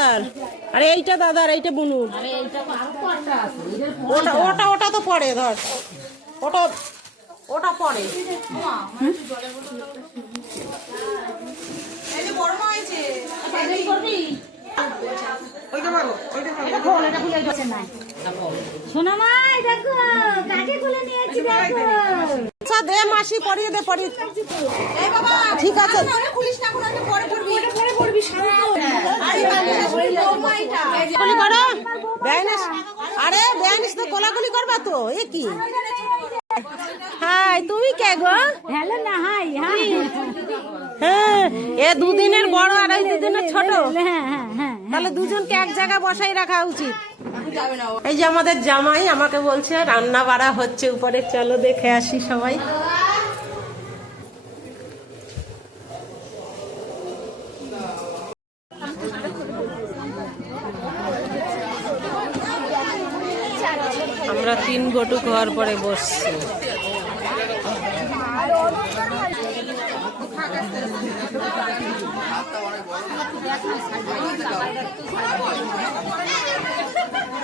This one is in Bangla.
দাদার, আরে এইটা দাদার, এইটা বুনুর। ওটা ওটা ওটা তো পড়ে, ধর ওটা ওটা পড়ে। আচ্ছা দে মাসি, পড়িয়ে দে, পড়িয়ে। ঠিক আছে, কোলাকুলি করো। বেআইনিস, আরে বেআইনিস তো কোলাকুলি করবা তো। এ কি? হাই, তুমি কে গো? হ্যালো না, হাই হাই। হ্যাঁ, এ দুদিনের বড় আর এই দুদিনের ছোট। হ্যাঁ হ্যাঁ হ্যাঁ, তাহলে দুজনকে এক জায়গায় বসাই রাখা উচিত। এই যে আমাদের জামাই আমাকে বলছে রান্না বাড়া হচ্ছে উপরে, চলো দেখে আসি সবাই। আমরা 3 বটুক হওয়ার পরে বসছি।